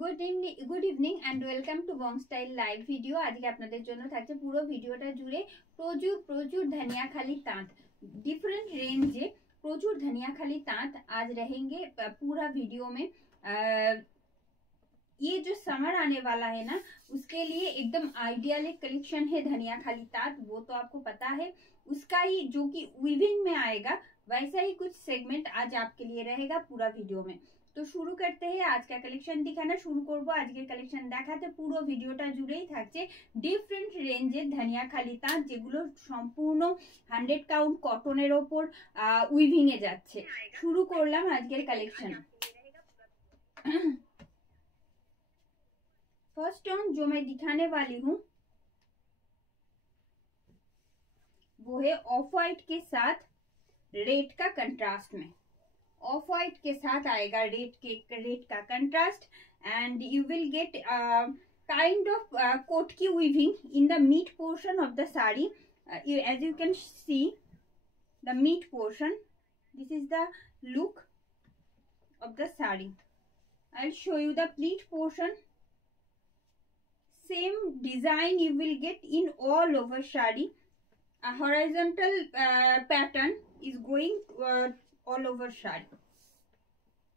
Good evening and welcome to Bong style live video. আজকে আপনাদের জন্য থাকছে পুরো ভিডিওটা জুড়ে প্রচুর धनियाखाली तांत डिफरेंट रेंजे प्रचुर धनियाखाली तांत आज रहेंगे पूरा वीडियो में। ये जो समर आने वाला है ना, उसके लिए एकदम आइडियल एक कलेक्शन है धनियाखाली तांत। वो तो आपको पता है, उसका ही जो कि वीविंग में आएगा वैसा ही कुछ सेगमेंट आज आपके लिए रहेगा पूरा वीडियो में। तो शुरू करते हैं आज का कलेक्शन दिखाना शुरू करब। आज के कलेक्शन देखाते पुरो भिडियोटा जुड़ेई थाकছে डिफरेंट रेंजेर धनियाखाली तांत, जेगुलो सम्पूर्ण 100 काउंट कटनेर ओपर उइविंग ए जाच्छे। शुरू करलाम आजकेर कलेक्शन। फर्स्ट ऑन जो मैं दिखाने वाली हूँ वो है ऑफ वाइट के साथ रेड का कंट्रास्ट में। ऑफ वाइट के साथ आएगा रेड का contrast and you will get kind of कोट की weaving in the mid portion of the sari. As you can see the mid portion, this is the look of the sari. I will show you the pleat portion. Same design you will get in all over shadi. A horizontal pattern is going all over shadi.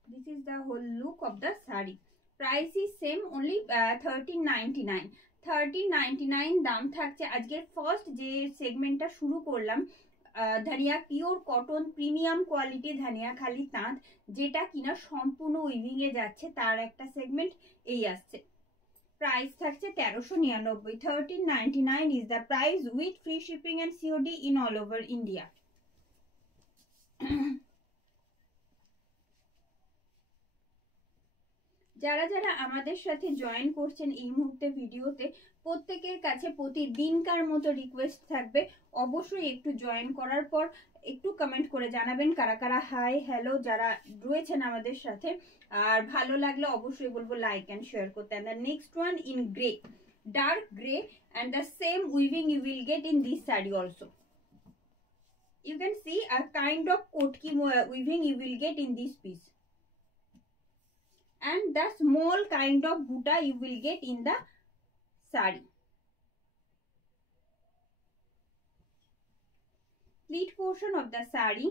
This is the whole look of the sari. Price is same, only 1399. 1399 দাম থাকছে। আজকে first যে সেগমেন্টটা শুরু করলাম ধনিয়া pure cotton premium quality Dhaniakhali তাঁত, যেটা কিনা সম্পূর্ণ উইভিং এ যাচ্ছে, তার একটা সেগমেন্ট এই আসছে। प्राइस থাকছে 1399। 1399 is the price with free shipping and COD in all over India. যারা যারা আমাদের সাথে জয়েন করছেন এই মুহূর্তে ভিডিওতে, প্রত্যেকের কাছে প্রতিদিনকার মতো রিকোয়েস্ট থাকবে, অবশ্যই একটু জয়েন করার পর একটু কমেন্ট করে জানাবেন কারা কারা হাই হ্যালো যারা রয়েছেন আমাদের সাথে। আর ভালো লাগলে অবশ্যই বলবো লাইক এন্ড শেয়ার করতে। And the next one in grey, dark grey, and the same weaving you will get in this sari also. You can see a kind of kotki weaving you will get in this piece, and the small kind of buta you will get in the sari. Pleat portion of the sari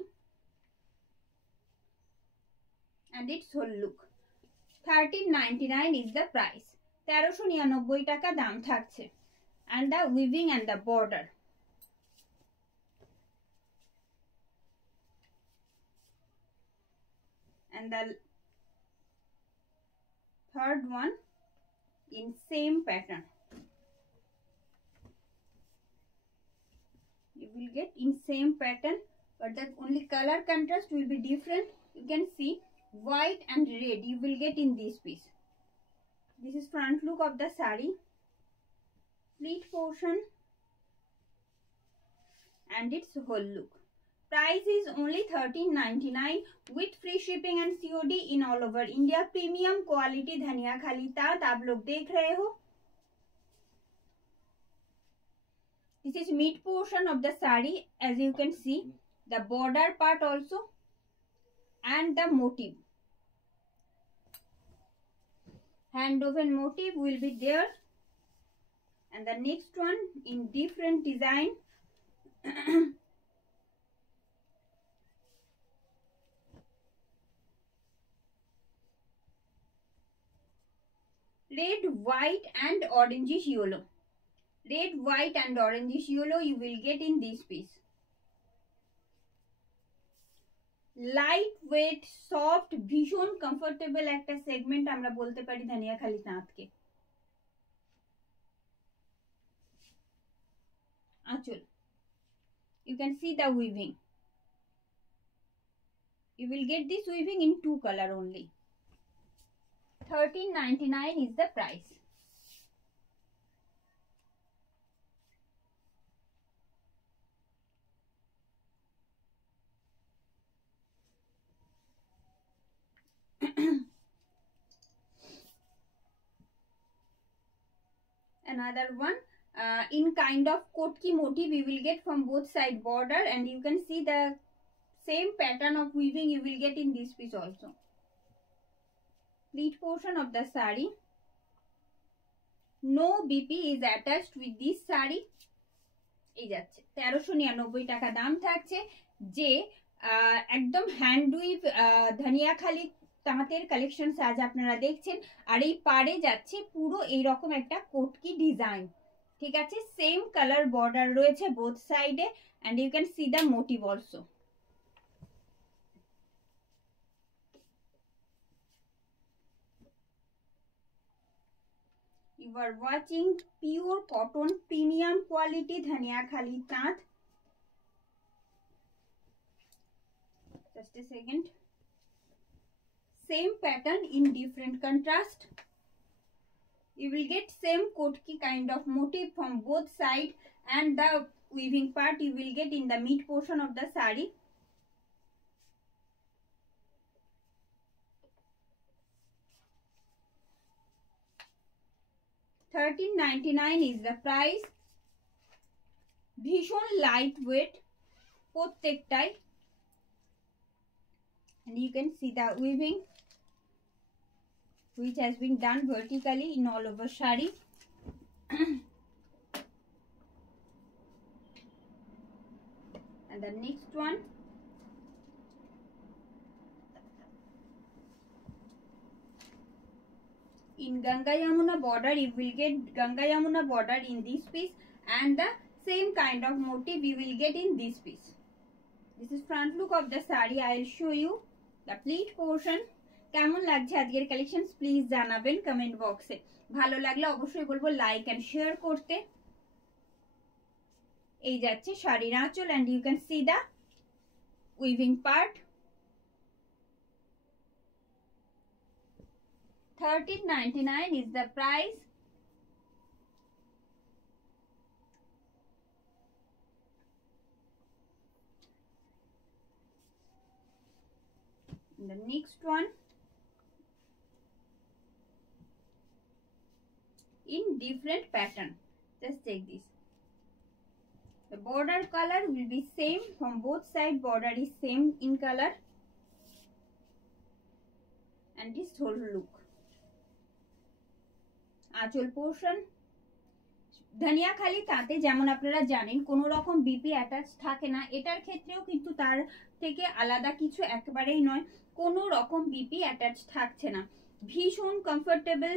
and its whole look. 1399 is the price. 1399 টাকা দাম থাকছে। And the weaving and the border. And the third one in same pattern. You will get in same pattern, but the only color contrast will be different. You can see white and red you will get in this piece. This is front look of the sari, pleat portion and its whole look. Price is only 1399 with free shipping and COD in all over India. Premium quality Dhaniakhali तांत आप लोग देख रहे हो। This is mid portion of the sari, as you can see the border part also and the motif. Hand woven motif will be there, and the next one in different design. Red, white and orangish yellow. Red, white and orangish yellow you will get in this piece. Light weight soft ভীষণ comfortable একটা segment আমরা বলতে পারি ধনিয়াখালি তাঁতকে। আঁচল, you can see the weaving. You will get this weaving in 2 color only. 1399 is the price. Another one in kind of kotki motif we will get from both side border, and you can see the same pattern of weaving you will get in this piece also. pleat portion of the sari. No BP is attached with this sari. এই যাচ্ছে 1399 টাকা দাম থাকছে, যে একদম hand we've Dhaniakhali তাঁতের collection আজ আপনারা দেখছেন। আর এই পাড়ে যাচ্ছে পুরো এইরকম একটা কোটকি ডিজাইন, ঠিক আছে। সেম কালার বর্ডার রয়েছে বোথ সাইডে, and you can see the motif also. You are watching pure cotton premium quality dhaniya khali tant. Just a second. Same pattern in different contrast. You will get same kotki kind of motif from both sides, and the weaving part you will get in the mid portion of the sari. $13.99 is the price. ভীষণ light weight প্রত্যেকটাই, and you can see the weaving which has been done vertically in all over shari. And the next one, in Ganga Yamuna border you will get Ganga Yamuna border in this piece, and the same kind of motif you will get in this piece. This is front look of the sari. I will show you the pleat portion. কেমন লাগছে আজকের collection please জানাবেন comment বক্সে। ভালো লাগলে অবশ্যই বলবো like and share করতে। এই যাচ্ছে শাড়ির আঁচল, and you can see the weaving part. $13.99 is the price. And the next one, in different pattern. Just take this. The border color will be same from both side. Border is same in color, and this whole look. আঁচল portion Dhaniakhali তাঁতে যেমন আপনারা জানেন কোনো রকম BP attach থাকে না, এটার ক্ষেত্রেও কিন্তু তার থেকে আলাদা কিছু একেবারেই নয়, কোনো রকম বিপি অ্যাটাচ থাকছে না। ভীষণ কমফোর্টেবল,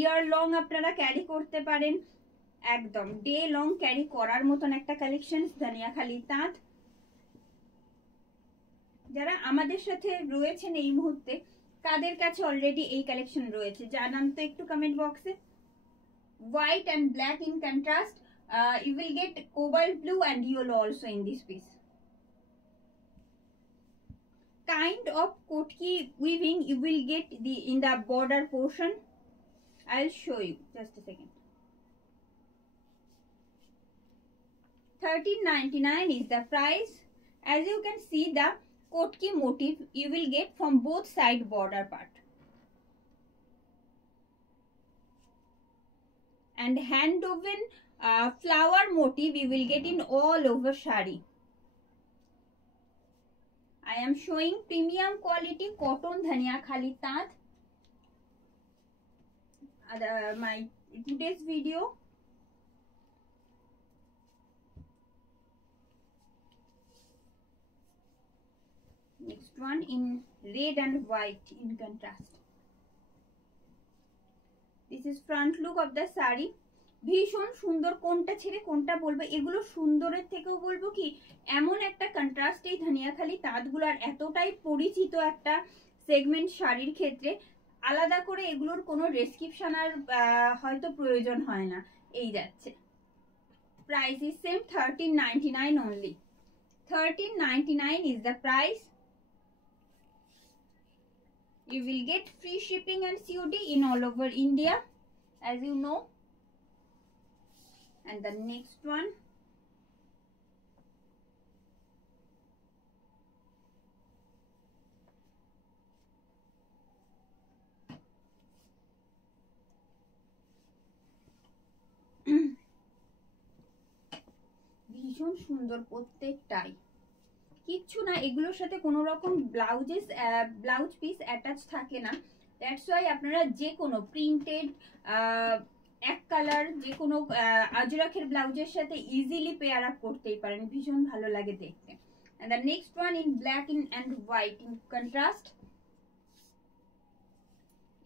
ইয়ার লং আপনারা ক্যারি করতে পারেন, একদম ডে লং ক্যারি করার মতন একটা কালেকশন ধনিয়াখালি তাঁত। যারা আমাদের সাথে রয়েছেন এই মুহূর্তে কাদের কাছে অলরেডি এই কালেকশন রয়েছে জানান তো একটু কমেন্ট বক্সে। White and black in contrast, you will get cobalt blue and yellow also in this piece. Kind of kotki weaving you will get in the border portion. I'll show you just a second. $13.99 is the price. As you can see, the kotki motif you will get from both side border part, and hand woven flower motif you will get in all over shari. I am showing premium quality cotton dhaniyakhali tant. My today's video. Next one in red and white in contrast. This is front look of the sari. ভীষণ সুন্দর, কোনটা ছেড়ে কোনটা বলবো, এগুলো সুন্দরের থেকেও বলবো কি এমন একটা কন্ট্রাস্ট এই ধনিয়াখালি তাঁতগুলো, আর এতটাই পরিচিত একটা সেগমেন্ট শাড়ির ক্ষেত্রে আলাদা করে এগুলোর কোনো ডেসক্রিপশন আর হয়তো প্রয়োজন হয় না। এই যাচ্ছে price is same $13.99 only. $13.99 is the price. You will get free shipping and COD in all over India, as you know. And the next one, ভীষণ সুন্দর প্রত্যেকটাই, কিচ্ছু না এগুলোর সাথে কোনো রকম ব্লাউজ পিস অ্যাটাচ থাকে না, দ্যাটস ওয়াই আপনারা যে কোনো প্রিন্টেড এক কালার যে কোনো আজরাখের ব্লাউজের সাথে ইজিলি পেয়ার আপ করতেই পারেন, ভীষণ ভালো লাগে দেখতে। And the next one in black and white in contrast,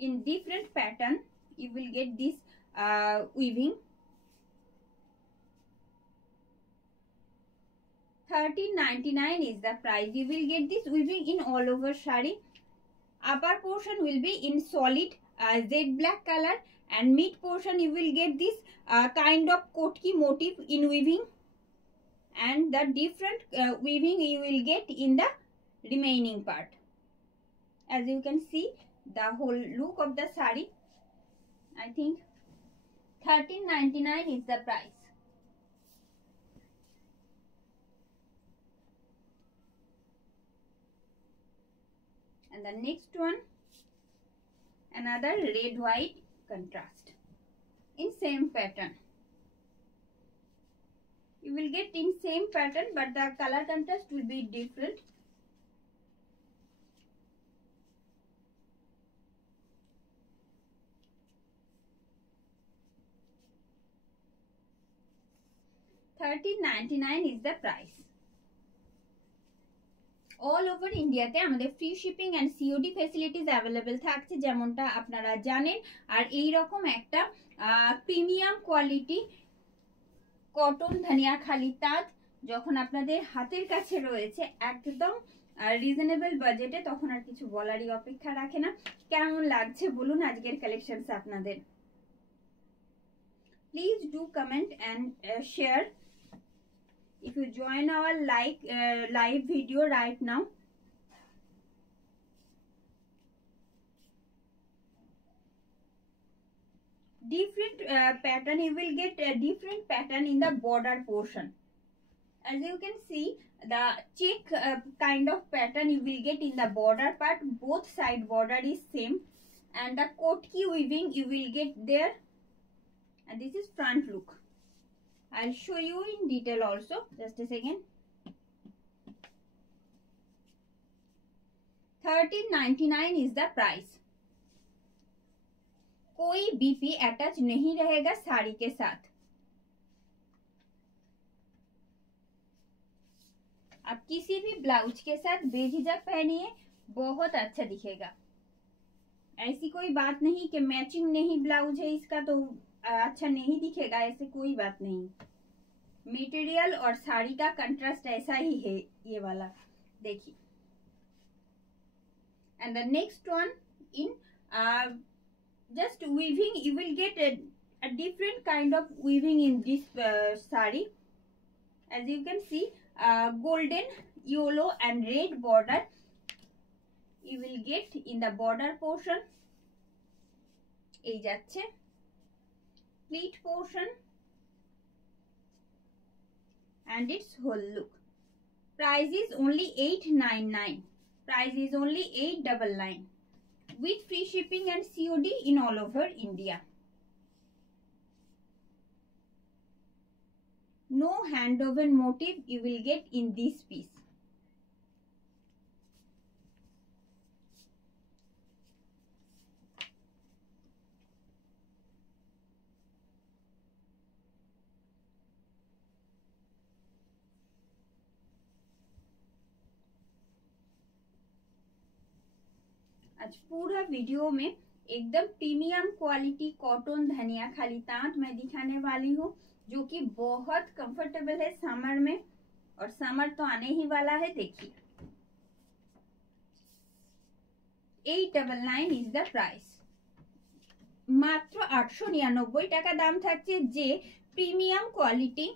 in different pattern you will get this weaving. 13.99 is the price. You will get this weaving in all over shari. Upper portion will be in solid jet black color, and mid portion you will get this kind of kotki motif in weaving, and the different weaving you will get in the remaining part. As you can see the whole look of the sari. I think 13.99 is the price. And the next one, another red white contrast in same pattern. You will get in same pattern, but the color contrast will be different. $13.99 is the price. All over ইন্ডিয়াতে আমাদের free shipping and COD facilities available থাকছে, যেমনটা আপনারা জানেন। আর এই রকম একটা premium quality cotton Dhaniakhali তাঁত যখন আপনাদের হাতের কাছে রয়েছে একদম রিজনেবল বাজেটে, তখন আর কিছু বলারই অপেক্ষা রাখে না। কেমন লাগছে বলুন আজকের কালেকশনস আপনাদের? Please do comment and share if you join our live video right now. Different pattern, you will get a different pattern in the border portion. As you can see, the check kind of pattern you will get in the border part. Both side border is same, and the kotki weaving you will get there. And this is front look. I'll show you in detail also. Just a second. 13.99 is the price. कोई BP attach नहीं रहेगा साड़ी के साथ। आप किसी भी blouse के साथ बेझिझक पहनिए, बहुत अच्छा दिखेगा। ऐसी कोई बात नहीं कि मैचिंग नहीं ब्लाउज है इसका तो अच्छा नहीं दिखेगा, ऐसे कोई बात नहीं। मटेरियल और साड़ी का कंट्रास्ट ऐसा ही है ये वाला, देखिए। And the next one in just weaving, you will get a different kind of weaving in this sari. As you can see, golden, yellow and red border you will get in the border portion. এই যাচ্ছে pleat portion and its whole look. Price is only $899. Price is only $899 with free shipping and COD in all over India. No hand woven motif you will get in this piece. आज पूरा video में एकदम premium quality cotton धनिया खाली तांत मैं दिखाने वाली हूँ, जो कि बहुत कंफर्टेबल है समर में, और समर तो आने ही वाला है। देखिए 899 इज द प्राइस। মাত্র 899 টাকা দাম থাকছে যে প্রিমিয়াম কোয়ালিটি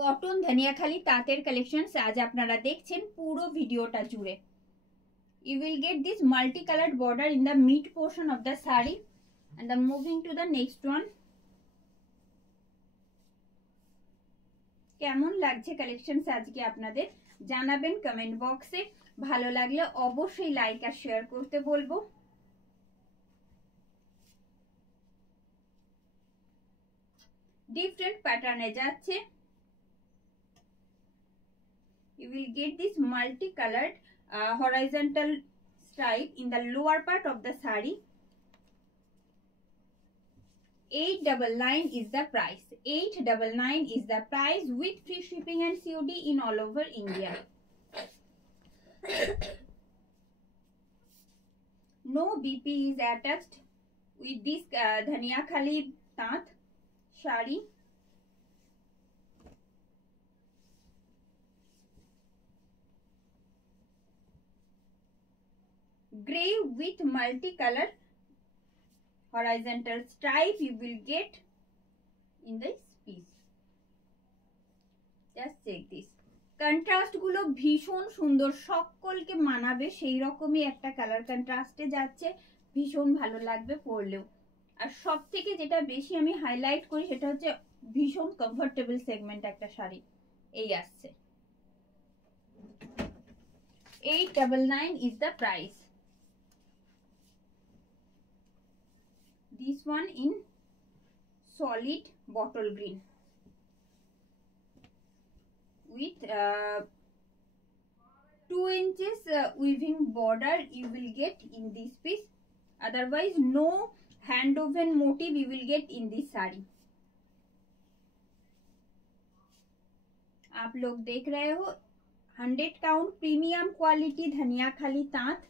কটন ধনিয়াখালি তাঁতের কালেকশনস আজ আপনারা দেখছেন পুরো ভিডিওটা জুড়ে। You will get this multicolored border in the mid portion of the sari. And then moving to the next one. কেমন লাগছে কালেকশনস আজকে আপনাদের জানাবেন কমেন্ট বক্সে। ভালো লাগলে অবশ্যই লাইক আর শেয়ার করতে বলবো। ডিফারেন্ট প্যাটার্নে যাচ্ছে। You will get this multicolored horizontal stripe in the lower part of the sari. 899 is the price. 899 is the price with free shipping and COD in all over India. No BP is attached with this Dhania Khali Tat Shari. Grey with multicolor horizontal stripe you will get in this piece. Just check this. Contrast গুলো ভীষণ সুন্দর, সকলকে মানাবে সেই রকমই একটা colour কন্ট্রাস্টে যাচ্ছে, ভীষণ ভালো লাগবে পরলেও। আর সব থেকে যেটা বেশি আমি হাইলাইট করি সেটা হচ্ছে ভীষণ কমফোর্টেবল সেগমেন্ট একটা শাড়ি এই আসছে। 899 is the price. This one in solid bottle green with 2 inches weaving border you will get in this piece. Otherwise no hand woven motif you will get in this sari. आप लोग देख रहे हो 100 count premium quality धनिया खाली तांत।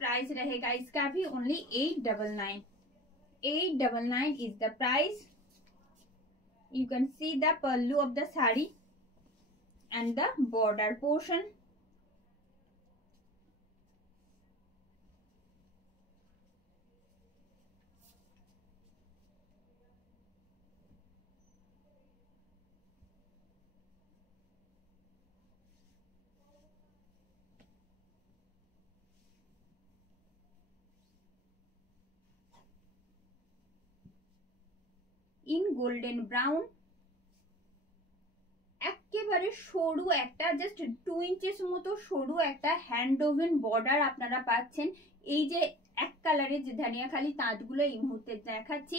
Price रहेगा इसका भी only 899. 899 is the price. You can see the pallu of the sari and the border portion. In golden brown, একেবারে সরু একটা জাস্ট 2 ইঞ্চেস মতো সরু একটা হ্যান্ড ওভেন বর্ডার আপনারা পাচ্ছেন। এই যে এক কালারের যে ধানিয়াখালি তাঁতগুলো এই মুহূর্তে দেখাচ্ছি,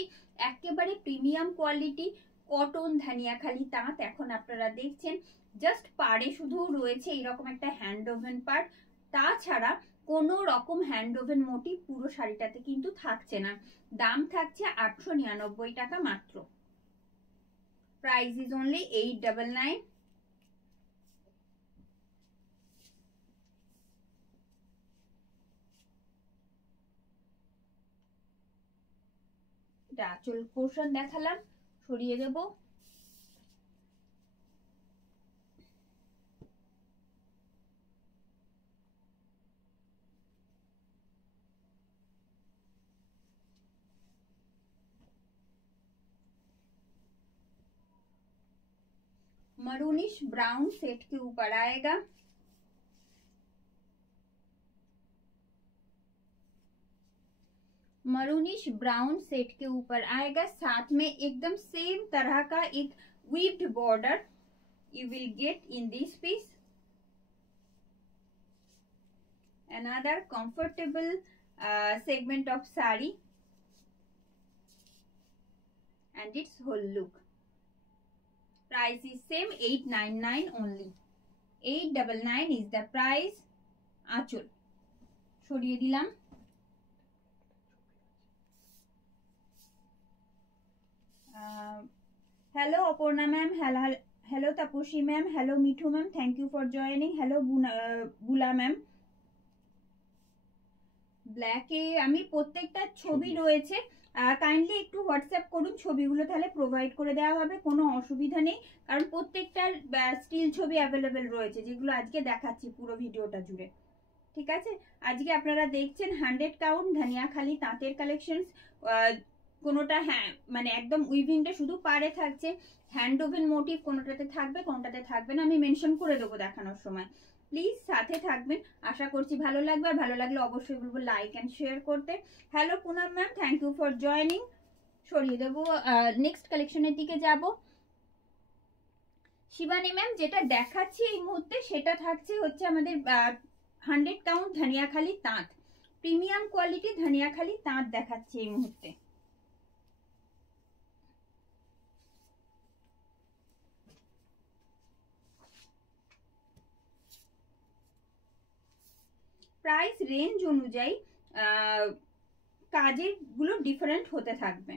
একেবারে প্রিমিয়াম কোয়ালিটি কটন ধানিয়াখালি তাঁত এখন আপনারা দেখছেন। জাস্ট পাড়ে শুধু রয়েছে এইরকম একটা হ্যান্ড ওভেন পার্ট, তাছাড়া কোনো রকম হ্যান্ড ওভেন মোটিভ পুরো শাড়িটাতে কিন্তু থাকছে না। দাম থাকছে 899 টাকা মাত্র। Price is only 899. আঁচল পোর্শন দেখালাম, সরিয়ে দেব। मरूनिश ब्राउन सेट के ऊपर आएगा। मरूनिश ब्राउन सेट के ऊपर आएगा, साथ में एकदम सेम तरह का एक weaved border you will get in this piece. Another comfortable segment of sari and its whole look. Price is same 899 only. 899 is the price. আঁচল সরিয়ে দিলাম। hello Aparna ma'am, hello Tapushi ma'am, hello Mithu ma'am, thank you for joining. hello Bula ma'am. Black এ আমি প্রত্যেকটা ছবি রয়েছে, kindly একটু WhatsApp করুন, ছবিগুলো তাহলে প্রোভাইড করে দেওয়া হবে, কোনো অসুবিধা নেই। কারণ প্রত্যেকটার স্টিল ছবি অ্যাভেলেবেল রয়েছে যেগুলো আজকে দেখাচ্ছি পুরো ভিডিওটা জুড়ে। ঠিক আছে, আজকে আপনারা দেখছেন 100 কাউন্ট ধানিয়াখালি তাঁতের কালেকশন। কোনোটা হ্যাঁ মানে একদম উইভিংটা শুধু পাড়ে থাকছে, হ্যান্ড ওভেন মোটিভ কোনোটাতে থাকবে কোনোটাতে থাকবে না, আমি মেনশন করে দেবো দেখানোর সময়। প্লিজ সাথে থাকবেন, আশা করছি ভালো লাগবে। আর ভালো লাগলে অবশ্যই বলবো লাইক অ্যান্ড শেয়ার করতে। Hello Poonam ma'am, thank you for joining. সরিয়ে দেবো, নেক্সট কালেকশনের দিকে যাব। শিবানী ম্যাম, যেটা দেখাচ্ছি এই মুহূর্তে সেটা থাকছে হচ্ছে আমাদের 100 কাউন্ট ধানিয়াখালি তাঁত, প্রিমিয়াম কোয়ালিটি ধানিয়াখালি তাঁত দেখাচ্ছি এই মুহূর্তে। প্রাইস রেঞ্জ অনুযায়ী কাজের গুলো ডিফারেন্ট হতে থাকবে।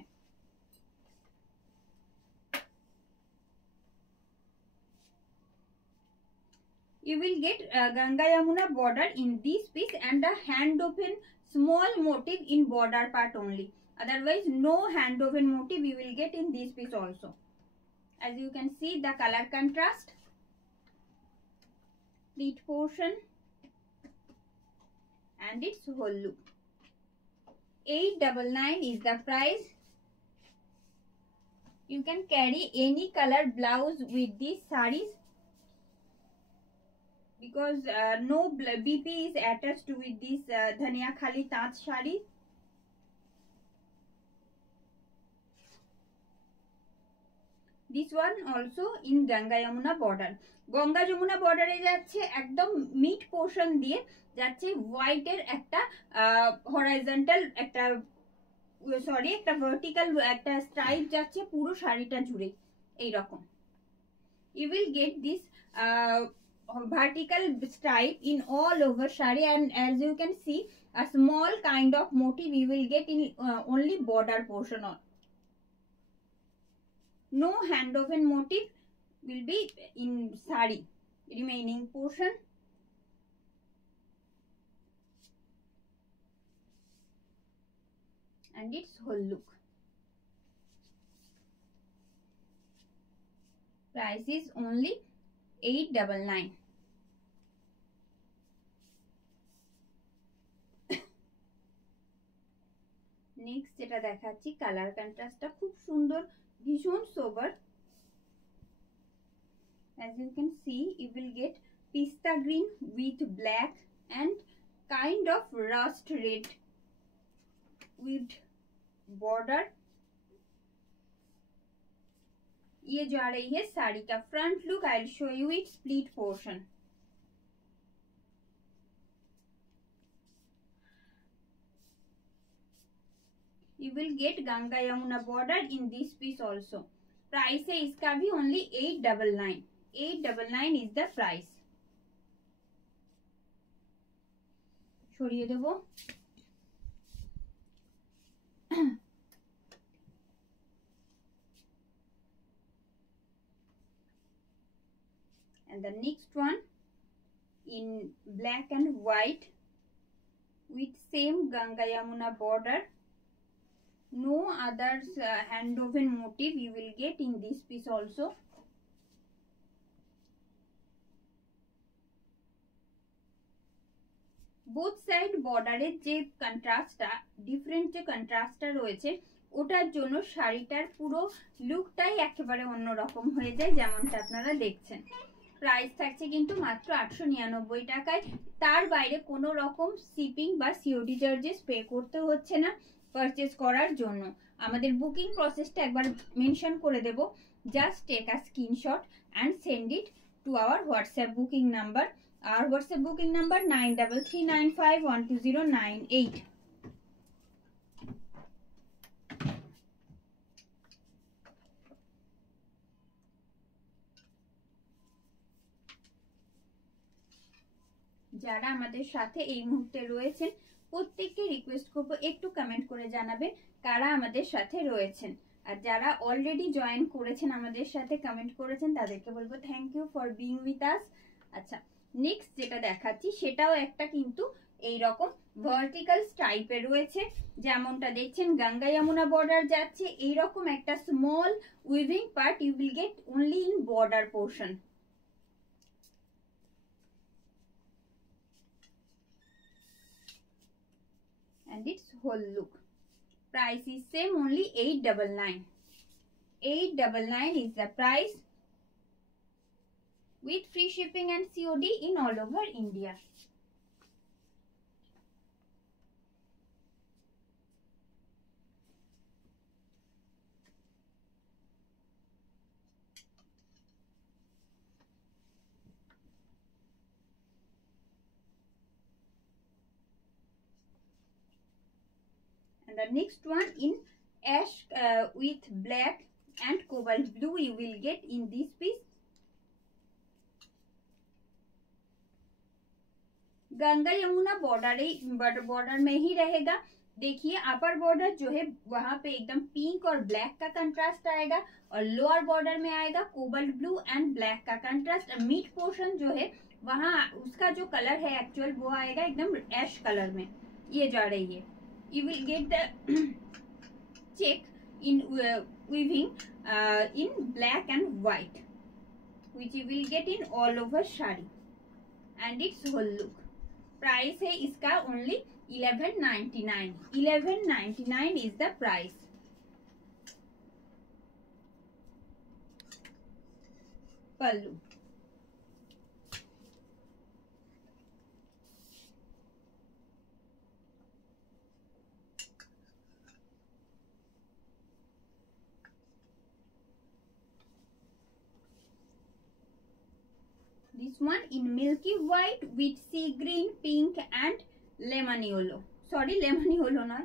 You will get Ganga Yamuna border in this piece and a hand open small motif in border part only. Otherwise no hand open motif you will get in this piece also. As you can see the color contrast, pleat portion and its whole look. 899 is the price. You can carry any color blouse with these sarees because no BP is attached with this Dhania Khali Taj saree. This one also in Ganga Yamuna border. Ganga Yamuna border এ যাচ্ছে একদম mid portion দিয়ে যাচ্ছে white এর একটা horizontal একটা একটা vertical একটা stripe যাচ্ছে পুরো শাড়িটা জুড়ে এই রকম। You will get this vertical stripe in all over shari, and as you can see a small kind of motif we will get in only border portion. No hand woven motif will be in sari remaining portion. And its whole look. Price is only 899. Next যেটা দেখাচ্ছি colour কন্ট্রাস্টটা খুব সুন্দর, ভীষণ সোবার। As you can see you will get pista green with black and kind of rust red with border. ये जा रही है साड़ी का front look. I will show you it's pleat portion. You will get Ganga Yamuna border in this piece also. Price है इसका भी only 899. 899 is the price. छोड़िए देवो। And the next one in black and white with same Ganga Yamuna border. No others hand woven motif you will get in this piece also. Both side border এর যে কন্ট্রাস্টটা different যে কন্ট্রাস্টটা রয়েছে ওটার জন্য শাড়িটার পুরো লুকটাই একেবারে অন্যরকম হয়ে যায়, যেমনটা আপনারা দেখছেন। প্রাইস থাকছে কিন্তু মাত্র 899 টাকায়। তার বাইরে কোনো রকম শিপিং বা সিওডি চার্জেস পে করতে হচ্ছে না পারচেজ করার জন্য। আমাদের বুকিং প্রসেসটা একবার মেনশন করে দেব। Just take a screenshot and send it to our WhatsApp booking number. Our WhatsApp booking number 9339512098. যারা আমাদের সাথে এই মুহূর্তে রয়েছেন প্রত্যেককে রিকোয়েস্ট করব একটু কমেন্ট করে জানাবেন কারা আমাদের সাথে রয়েছেন। আর যারা অলরেডি জয়েন করেছেন আমাদের সাথে কমেন্ট করেছেন তাদেরকে বলবো thank you for being with us. আচ্ছা, নেক্সট যেটা দেখাচ্ছি সেটাও একটা কিন্তু এই রকম ভার্টিক্যাল স্ট্রাইপে রয়েছে, যেমনটা দেখছেন গঙ্গা যমুনা বর্ডার যাচ্ছে। এই রকম একটা small weaving part you will get only in border portion. And its whole look. Price is same, only 899. 899 is the price with free shipping and COD in all over India. And the next one in ash with black and cobalt blue you will get in this piece. Ganga Yamuna border में ही रहेगा। देखिए upper border जो है वहां पे एकदम pink और black का कंट्रास्ट आएगा और लोअर बॉर्डर में आएगा कोबाल्ट ब्लू एंड ब्लैक का कंट्रास्ट। मिड पोर्शन जो है वहां उसका जो कलर है एक्चुअल वो आएगा एकदम ऐश कलर में, ये जा रही है। You will get the check in weaving in black and white, which you will get in all over shari and its whole look. Price है इसका only 1199. 1199 is the price. pallu. This one in milky white with sea green, pink and lemon yellow. Sorry, lemon yellow ना,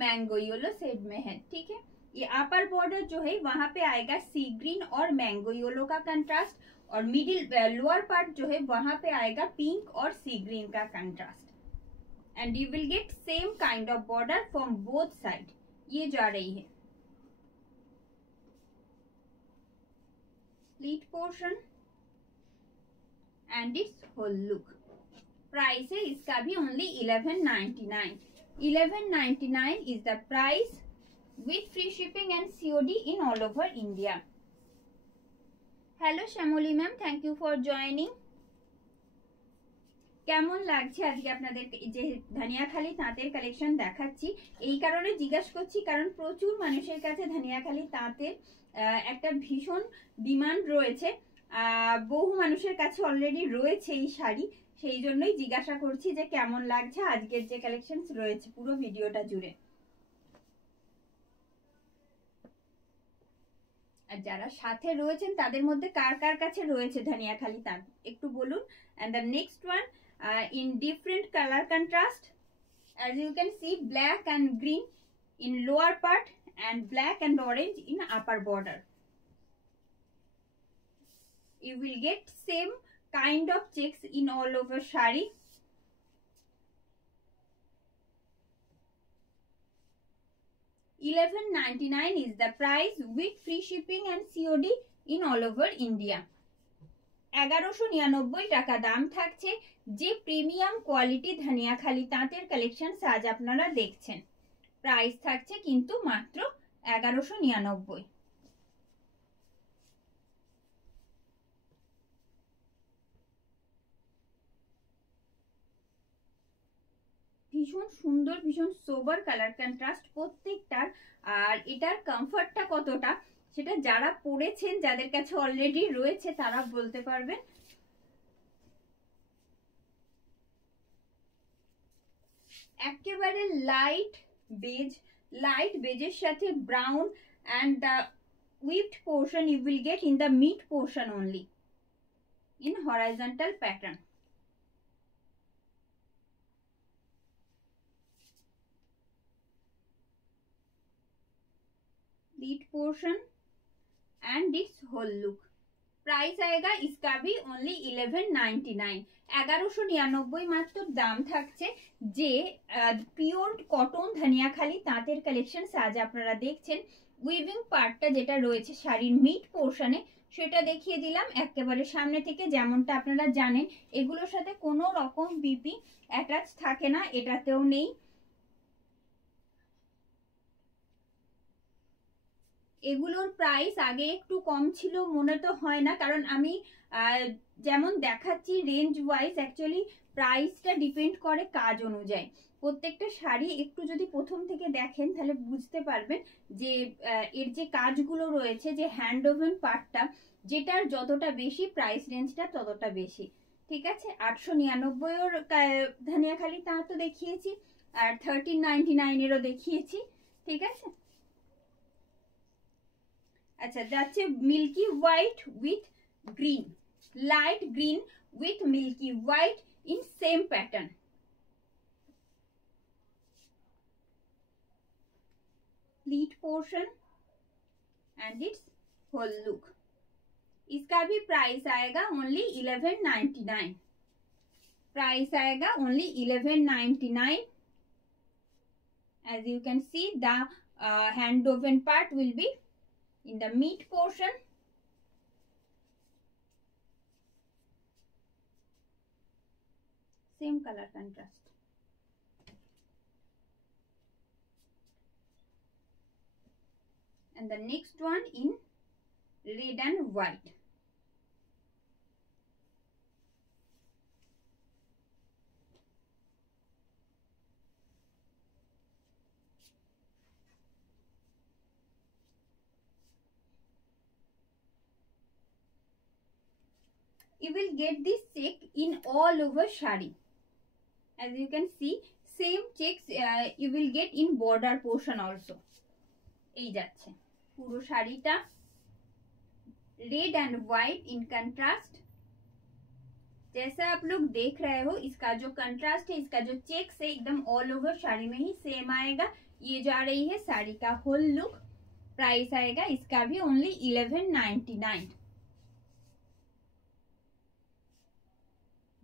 mango yellow shade में है। ठीक है, ये upper border जो है वहां पे आएगा सी ग्रीन और मैंगो येलो का कंट्रास्ट, और मिडिल लोअर पार्ट जो है वहां पे आएगा पिंक और सी ग्रीन का contrast. And you will get same kind of border from both side, ये जा रही है। Slit portion and its whole look. Price है इसका भी only 1199. 1199 is the price with free shipping and COD in all over India. Hello Shamoli ma'am, thank you for joining. কেমন লাগছে আজকে আপনাদের যে ধানিয়াখালী তাঁতের কালেকশন দেখাচ্ছি? এই কারণে জিজ্ঞাসা করছি কারণ প্রচুর মানুষের কাছে ধানিয়াখালী তাঁতের একটা ভীষণ ডিমান্ড রয়েছে, বহু মানুষের কাছে অলরেডি রয়েছে এই শাড়ি, সেই জন্যই জিজ্ঞাসা করছি যে কেমন লাগছে আজকের যে কালেকশন রয়েছে পুরো ভিডিওটা জুড়ে। আর যারা সাথে রয়েছেন তাদের মধ্যে কার কার কাছে রয়েছে ধানিয়াখালী তাঁত একটু বলুন। And the next one in different color contrast, as you can see black and green in lower part and black and orange in upper border. You will get same kind of checks in all over shari. $1199 is the price with free shipping and COD in all over India. 1199 টাকা দাম থাকছে যে premium quality ধানিয়াখালী তাঁতের collection আজ আপনারা দেখছেন। Price থাকছে কিন্তু মাত্র 1199। ভীষণ সুন্দর, ভীষণ সোবার কালার কন্ট্রাস্ট প্রত্যেকটার। আর এটার কমফর্টটা কতটা সেটা যারা পরেছেন, যাদের কাছে অলরেডি রয়েছে তারা বলতে পারবেন। একেবারে লাইট বেজের সাথে brown and the weaved portion you will get in the mid portion only in horizontal pattern. Lead portion and its whole look. Price आएगा इसका भी ओनली 1199। 1199 মাত্র দাম থাকছে যে পিওর কটন ধানিয়াখালী তাঁতের কালেকশন আজ আপনারা দেখছেন। উইভিং পার্টটা যেটা রয়েছে শাড়ির মিড পোর্শনে সেটা দেখিয়ে দিলাম একেবারে সামনে থেকে। যেমনটা আপনারা জানেন এগুলোর সাথে কোনো রকম বিপি অ্যাটাচ থাকে না, এটাতেও নেই। এগুলোর প্রাইস আগে একটু কম ছিল মনে তো হয় না, কারণ আমি যেমন দেখাচ্ছি রেঞ্জ ওয়াইজ অ্যাকচুয়ালি প্রাইসটা ডিপেন্ড করে কাজ অনুযায়ী। প্রত্যেকটা শাড়ি একটু যদি প্রথম থেকে দেখেন তাহলে বুঝতে পারবেন যে এর যে কাজগুলো রয়েছে, যে হ্যান্ড ওভেন পার্টটা যেটার যতটা বেশি প্রাইস রেঞ্জটা ততটা বেশি। ঠিক আছে, 899 ধানিয়াখালী তাঁত তো দেখিয়েছি, আর 1399 দেখিয়েছি। ঠিক আছে, আচ্ছা যাচ্ছে milky white with green, light green with milky white in same pattern. Pleat portion and it's whole look. इसका भी प्राइस आएगा ओनली 1199। प्राइस आएगा only 1199. As you can see, the hand woven part will be in the mid portion. Same color contrast. And the next one in red and white. You will get this check in all over shari. As you can see, same checks you will get in border portion also. এই যাচ্ছে পুরো শাড়িটা red and white in contrast. जैसा आप लोग देख रहे हो, इसका जो कंट्रास्ट है, इसका जो चेक्स है, एकदम ऑल ओवर साड़ी में ही सेम आएगा. ये जा रही है साड़ी का होल लुक. प्राइस आएगा इसका भी only 1199.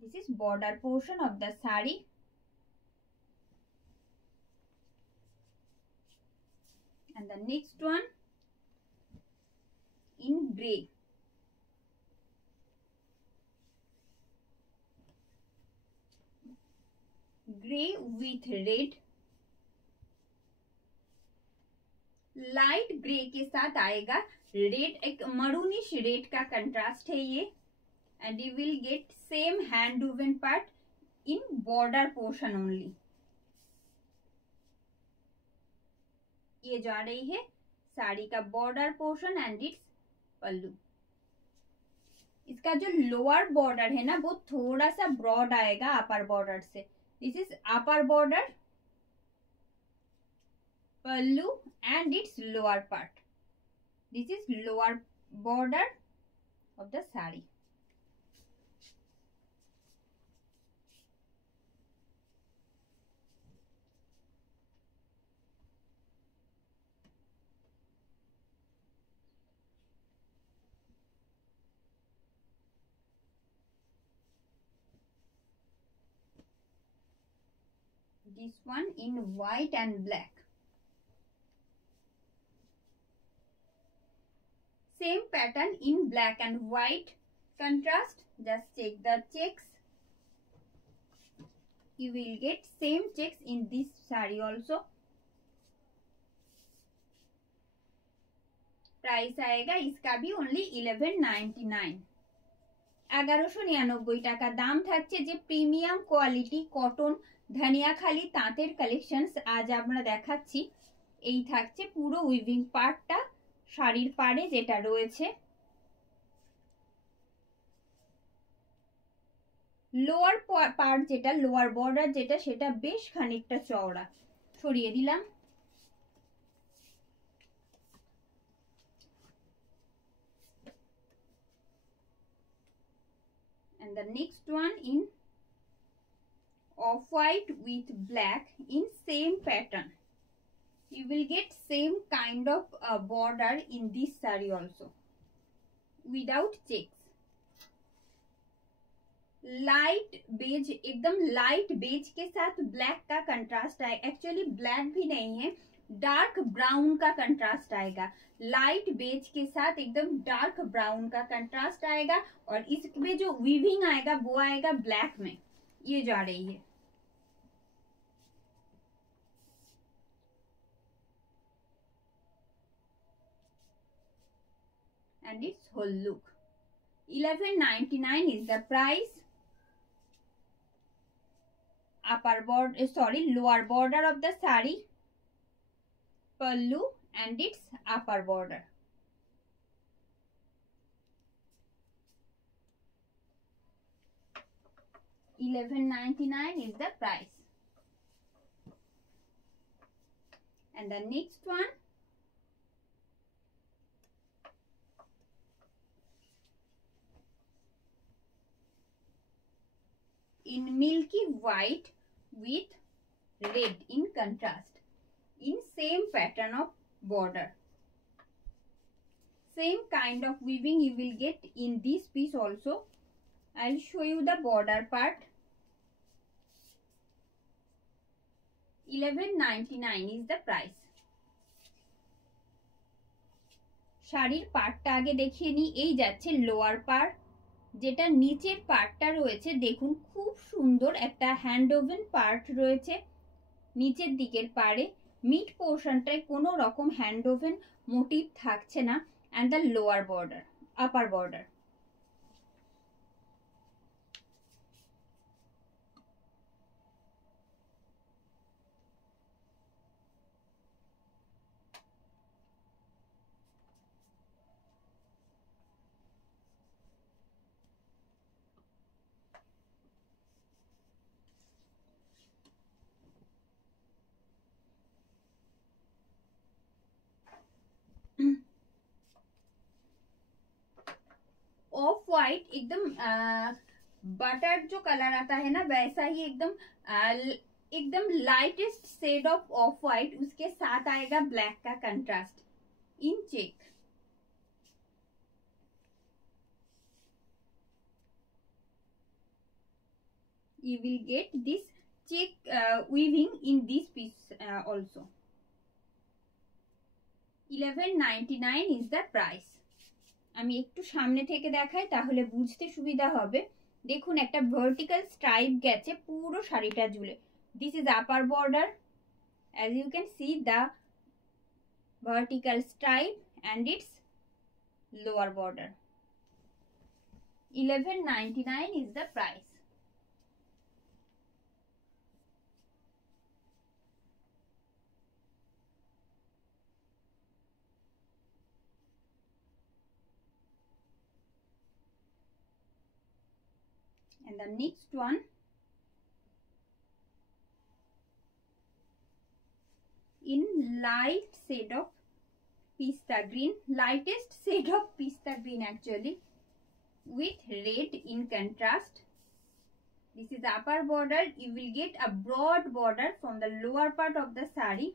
This is border portion of the sari. And the next one in grey. Grey with red. Light grey के साथ आएगा रेड, एक मरूनिश रेड का कंट्रास्ट है ये. And you will get same hand woven part in border portion only. ये जा रही है साड़ी का बॉर्डर पोर्शन एंड इट्स पल्लू. इसका जो लोअर बॉर्डर है ना, वो थोड़ा सा ब्रॉड आएगा अपर बॉर्डर से. This is upper border, pallu and it's lower part. This is lower border of the sari. This one in white and black. Same pattern in black and white contrast. Just check the checks. You will get same checks in this saree also. Price आएगा इसका भी only 1199. 1199 টাকা দাম থাকছে. যে premium quality cotton Dhaniakhali তাঁতের collections আজ আমরা দেখাচ্ছি. এই থাকছে পুরো উইভিং পার্টটা শাড়ির পাড়ে যেটা রয়েছে. লোয়ার পার্ট যেটা, লোয়ার বর্ডার যেটা, সেটা বেশ খানিকটা চওড়া. সরিয়ে দিলাম. And the next one in off-white with black in same pattern. You will get same kind of border in this saree also without checks. Light beige, एकदम लाइट बेज के साथ ब्लैक का कंट्रास्ट आए. एक्चुअली ब्लैक भी नहीं है, dark brown का contrast आएगा. लाइट बेज के साथ एकदम डार्क ब्राउन का कंट्रास्ट आएगा. और इसमें जो वीविंग आएगा वो आएगा ब्लैक में. ये जा रही है. And its whole look. 1199 is the price. Upper border, sorry, lower border of the saree, pallu and its upper border. $11.99 is the price. And the next one in milky white with red in contrast, in same pattern of border. Same kind of weaving you will get in this piece also. I'll show you the border part. 1199 is the price. শাড়ির পার্টটা আগে দেখিয়ে নিই। এই যাচ্ছে lower part, যেটা নিচের পার্টটা রয়েছে দেখুন খুব সুন্দর একটা হ্যান্ড ওভেন পার্ট রয়েছে নিচের দিকের পাড়ে। মিড পোর্শনটায় কোনো রকম হ্যান্ড ওভেন মোটিভ থাকছে না। And the lower border, upper border. Of white एकदम बटर जो कलर आता है ना वैसा ही एकदम लाइटेस्ट शेड ऑफ वाइट, उसके साथ आएगा ब्लैक का contrast in check. You will get this check weaving in this piece also. 1199 is the price. আমি একটু সামনে থেকে দেখাই তাহলে বুঝতে সুবিধা হবে। দেখুন একটা ভার্টিক্যাল স্ট্রাইপ গেছে পুরো শাড়িটা জুড়ে। This is upper border, as you can see the vertical stripe and its lower border. 1199 is the price. And the next one in light shade of pista green, lightest shade of pista green actually, with red in contrast. This is upper border. You will get a broad border from the lower part of the sari.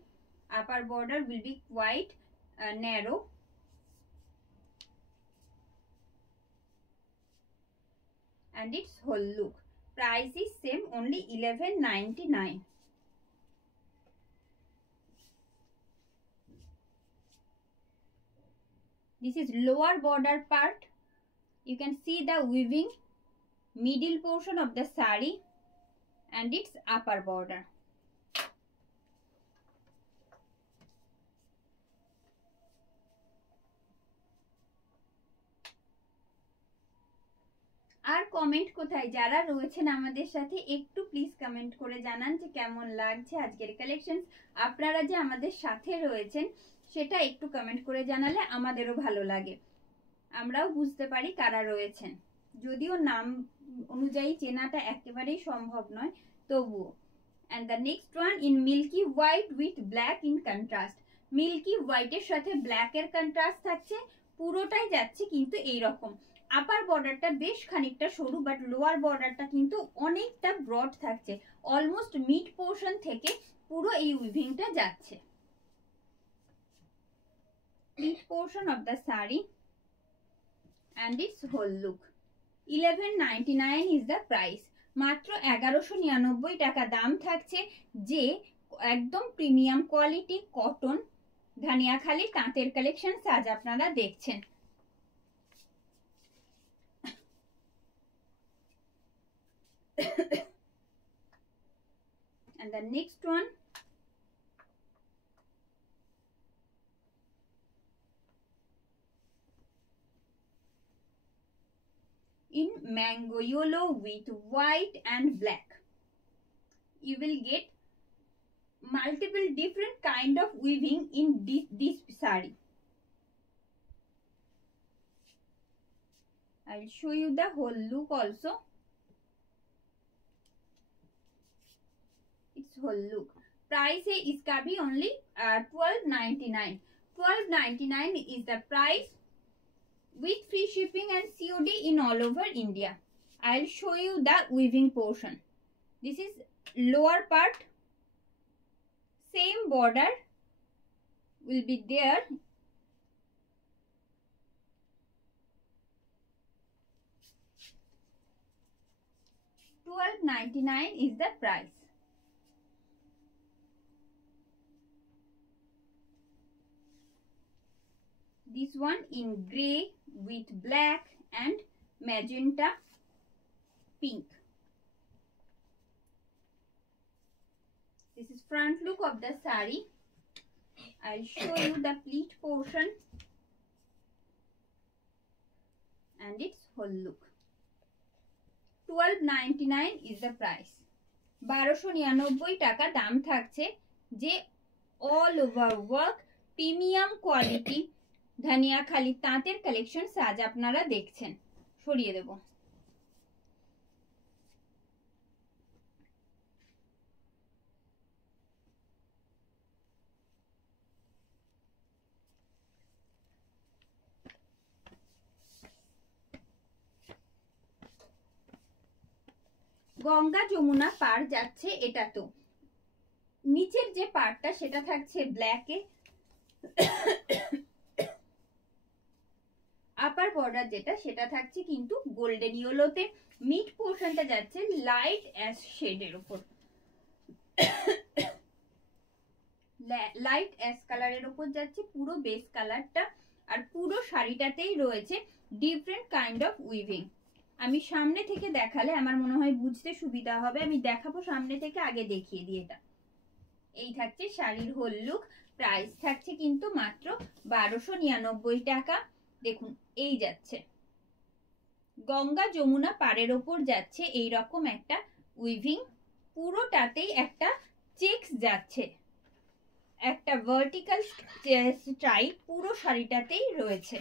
Upper border will be quite narrow. And its whole look. Price is same, only 1199. This is lower border part. You can see the weaving middle portion of the sari and its upper border. আর comment কোথায় যারা রয়েছেন আমাদের সাথে একটু please comment করে জানান যে কেমন লাগছে আজকের কালেকশন। আপনারা যে আমাদের সাথে রয়েছেন সেটা একটু কমেন্ট করে জানালে আমাদেরও ভালো লাগে, আমরাও বুঝতে পারি কারা রয়েছেন। যদিও নাম অনুযায়ী চেনাটা একেবারেই সম্ভব নয়, তবুও। And the next one in milky white with black in contrast. Milky হোয়াইটের সাথে ব্ল্যাকের কন্ট্রাস্ট থাকছে, পুরোটাই যাচ্ছে কিন্তু এইরকম। আপার বর্ডারটা বেশ খানিকটা সরু, বাট লোয়ার বর্ডারটা কিন্তু অনেকটা ব্রড থাকছে। অলমোস্ট মিড পোর্শন থেকে পুরো এই উইভিংটা যাচ্ছে। Mid portion of the sari and its whole look. 1199 is the price. মাত্র 1199 টাকা দাম থাকছে, যে একদম প্রিমিয়াম কোয়ালিটি কটন ধানিয়াখালী তাঁতের কালেকশন আজ আপনারা দেখছেন। And the next one in mango yellow with white and black. You will get multiple different kind of weaving in this saree. I'll show you the whole look also. Its whole look. Price है इसका भी only 1299. 1299 is the price with free shipping and COD in all over India. I'll show you the weaving portion. This is lower part. Same border will be there. $12.99 is the price. This one in grey with black and magenta pink. This is front look of the sari. I'll show you the pleat portion and its whole look. 1299 is the price. 1299 টাকা দাম থাকছে, যে all over work premium quality Dhaniakhali তাঁতের collection আজ আপনারা দেখছেন। সরিয়ে দেব। গঙ্গা যমুনা পার যাচ্ছে, এটা তো নিচের যে পার্টটা সেটা থাকছে ব্ল্যাকে, আপার বর্ডার যেটা সেটা থাকছে কিন্তু গোল্ডেন ইয়েলোতে, মিড পোর্শনটা যাচ্ছে লাইট অ্যাশ শেডের উপর, লাইট অ্যাশ কালারের উপর যাচ্ছে পুরো বেস কালারটা। আর পুরো শাড়িটাতেই রয়েছে ডিফারেন্ট কাইন্ড অফ উইভিং। আমি সামনে থেকে দেখালে আমার মনে হয় বুঝতে সুবিধা হবে, আমি দেখাবো সামনে থেকে, আগে দেখিয়ে দিই। এটা এই থাকছে শাড়ির হোল লুক। প্রাইস থাকছে কিন্তু মাত্র 1299 টাকা। দেখুন এই যাচ্ছে গঙ্গা যমুনা পাড়ের ওপর যাচ্ছে এই রকম একটা উইভিং, পুরোটাতেই একটা চেকস যাচ্ছে, একটা ভার্টিক্যাল স্ট্রাইপ পুরো শাড়িটাতেই রয়েছে।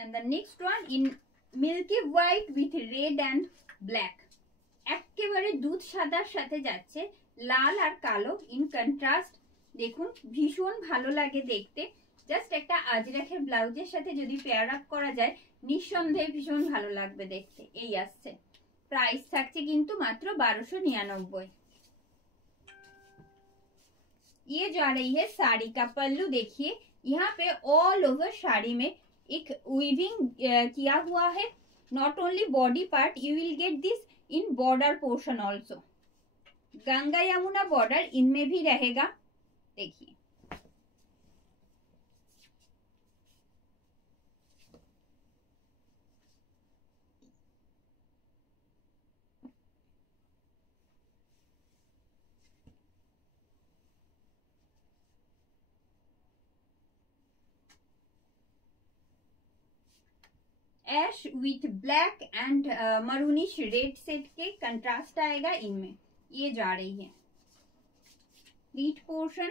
And the next one in milky white with red and black. একেবারে দুধ সাদার সাথে যাচ্ছে লাল আর কালো ইন কন্ট্রাস্ট। দেখুন ভীষণ ভালো লাগে দেখতে, জাস্ট একটা আজরাখের ব্লাউজের সাথে যদি পেয়ার আপ করা যায় নিঃসন্দেহে ভীষণ ভালো লাগবে দেখতে। এই আসছে, প্রাইস থাকছে কিন্তু মাত্র 1299। ये जा रही है साड़ी का पल्लू। देखिए यहाँ पे ऑल ओवर साड़ी में एक वीविंग किया हुआ है। Not only body part, you will get this in border portion also. Ganga Yamuna border इनमें भी रहेगा। देखिए ash with black and maroonish red set के कंट्रास्ट आएगा इनमें। ये जा रही है pleat portion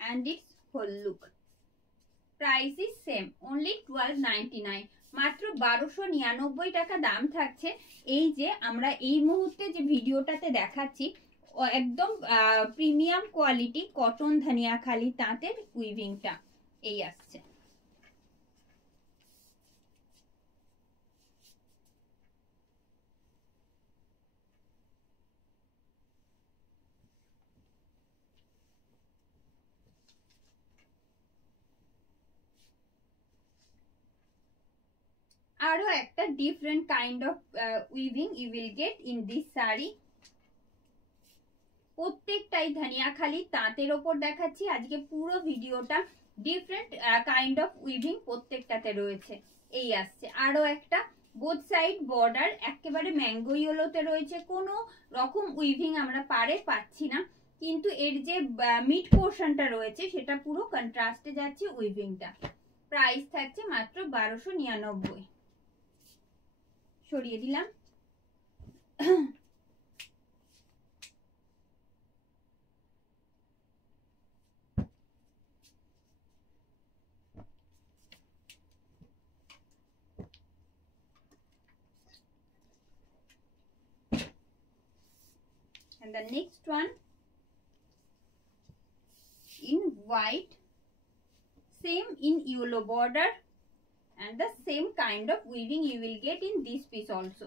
and it's whole look. Price is same, only 1299। মাত্র 1299 টাকা দাম থাকছে। এই যে আমরা এই মুহূর্তে যে ভিডিওটাতে দেখাচ্ছি একদম প্রিমিয়াম কোয়ালিটি কটন ধানিয়াখালি তাঁতের উইভিংটা এই আসছে। আরো একটা different kind of weaving you will get in this sari. প্রত্যেকটাই ধানিয়াখালি তাঁতের ওপর দেখাচ্ছি আজকে। পুরো ভিডিওটা ডিফারেন্ট কাইন্ড অফ উইভিং প্রত্যেকটাতে রয়েছে। এই আসছে আরো একটা, বোথ সাইড বর্ডার একেবারে ম্যাঙ্গো ইয়েলোতে রয়েছে। কোনো রকম উইভিং আমরা পারে পাচ্ছি না, কিন্তু এর যে মিড পোর্শনটা রয়েছে সেটা পুরো কন্ট্রাস্টে যাচ্ছে উইভিংটা। প্রাইস থাকছে মাত্র 1299। সরিয়ে দিলাম। And the next one in white, same in yellow border, and the same kind of weaving you will get in this piece also.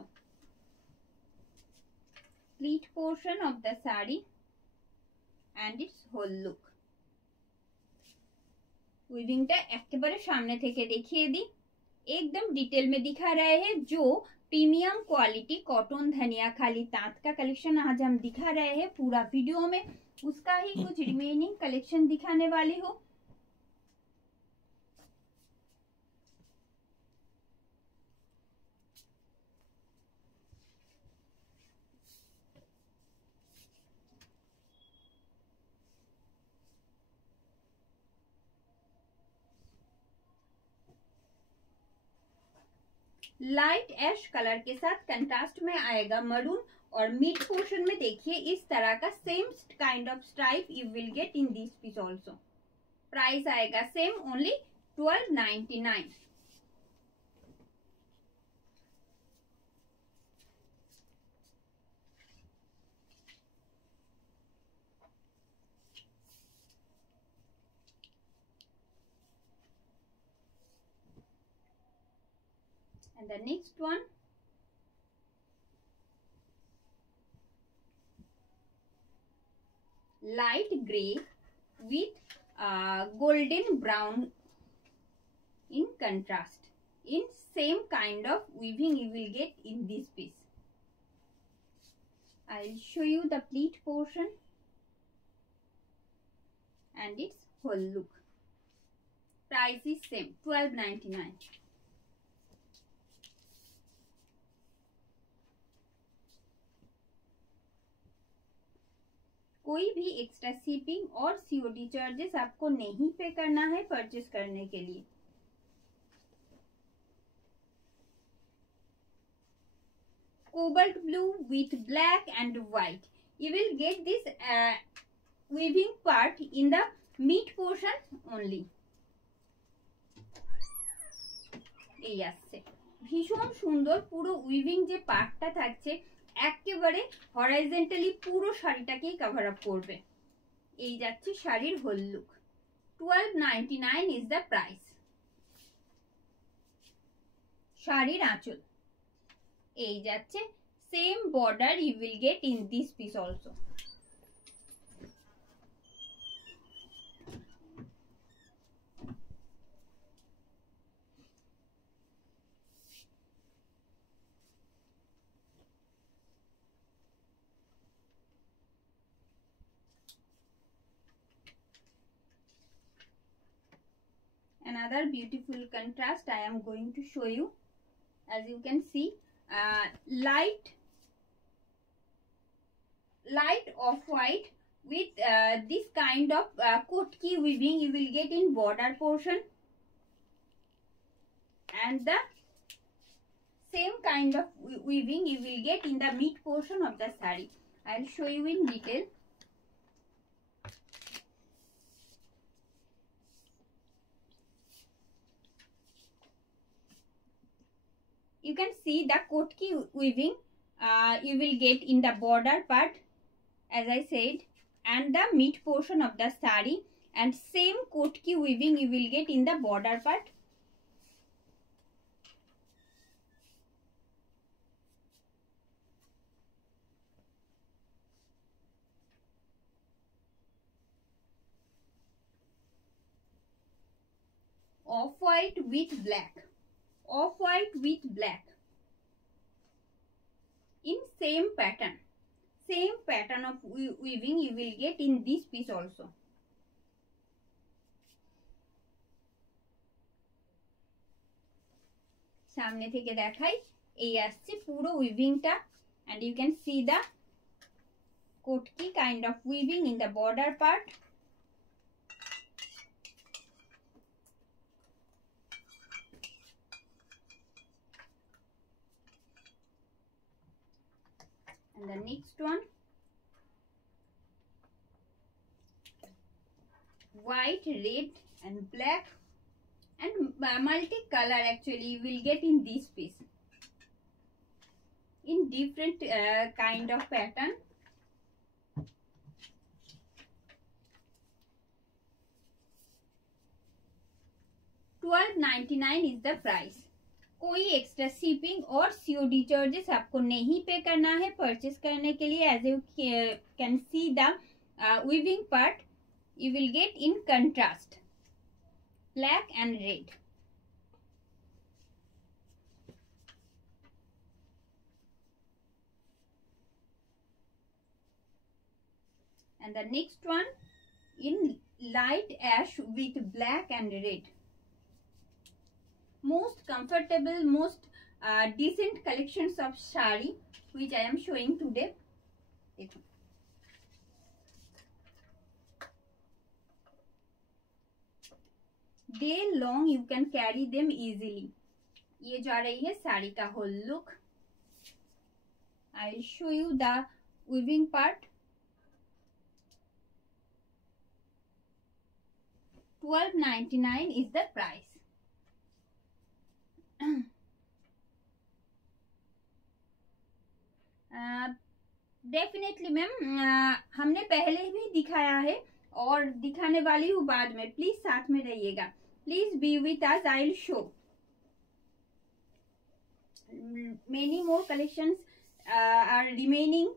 Pleat portion of the saree and its whole look. উইভিংটা একেবারে সামনে থেকে দেখিয়ে দিই। एकदम detail में दिखा रहे हैं जो प्रीमियम क्वालिटी कॉटन धनिया खाली तांत का कलेक्शन आज हम दिखा रहे हैं पूरा वीडियो में, उसका ही कुछ रिमेनिंग कलेक्शन दिखाने वाली हूँ। लाइट ऐश कलर के साथ कंट्रास्ट में आएगा मरून, और मिड पोर्शन में देखिए इस तरह का same kind of stripe you will get in this piece also. Price आएगा same, only 1299। And the next one, light gray with golden brown in contrast. In same kind of weaving you will get in this piece. I'll show you the pleat portion and its whole look. Price is same, 1299. कोई भी extra shipping और COD charges आपको नहीं pay करना है purchase करने के लिए। Cobalt blue with black and white, you will get this weaving part in the mid portion only। এই আসছে ভীষণ সুন্দর পুরো উইভিং যে পার্টটা থাকছে একেবারে হরাইজন্টালি পুরো শাড়িটাকেই কভার আপ করবে। এই যাচ্ছে শাড়ির whole look. 1299 is the price. শাড়ির আঁচল এই যাচ্ছে, same border you will get in this piece also. Another beautiful contrast I am going to show you. As you can see, light off-white with this kind of kotki weaving you will get in border portion, and the same kind of weaving you will get in the mid portion of the saree. I'll show you in detail. You can see the kotki weaving you will get in the border part, as I said, and the mid portion of the saree, and same kotki weaving you will get in the border part. Off-white with black, off-white with black in same pattern of weaving you will get in this piece also। সামনে থেকে দেখাই, এই আসছে পুরো উইভিংটা, and you can see the kotki kind of weaving in the border part। And the next one, white, red and black and multi-color actually you will get in this piece in different kind of pattern। $1299 is the price। कोई extra shipping और COD charges आपको नहीं pay करना है purchase करने के लिए। As you can see the weaving part you will get in contrast। black and red. And the next one in light ash with black and red. Most comfortable, most decent collections of sari which I am showing today. Day long you can carry them easily. ये जा रही है साड़ी का whole look. I will show you the weaving part. 12.99 is the price. Definitely ma'am हमने पहले भी दिखाया है और दिखाने वाली हूँ बाद में. प्लीज साथ में रहिएगा. Please be with us. I will show many more collections are remaining.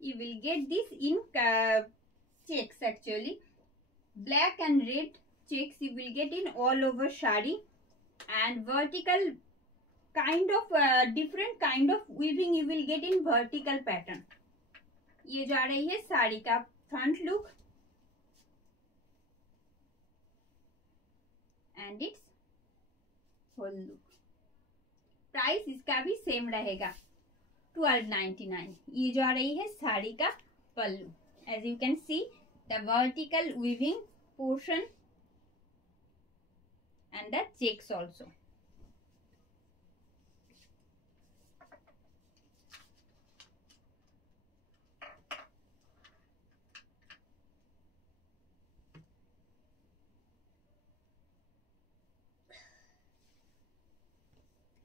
You will get this in checks actually. Black and red checks you will get in all over sari, and vertical kind of different kind of weaving you will get in vertical pattern. ये जा रही है साड़ी का front look and its whole look. Price इसका भी same रहेगा 12.99. ये जा रही है साड़ी का पल्लू. As you can see the vertical weaving portion and the checks also.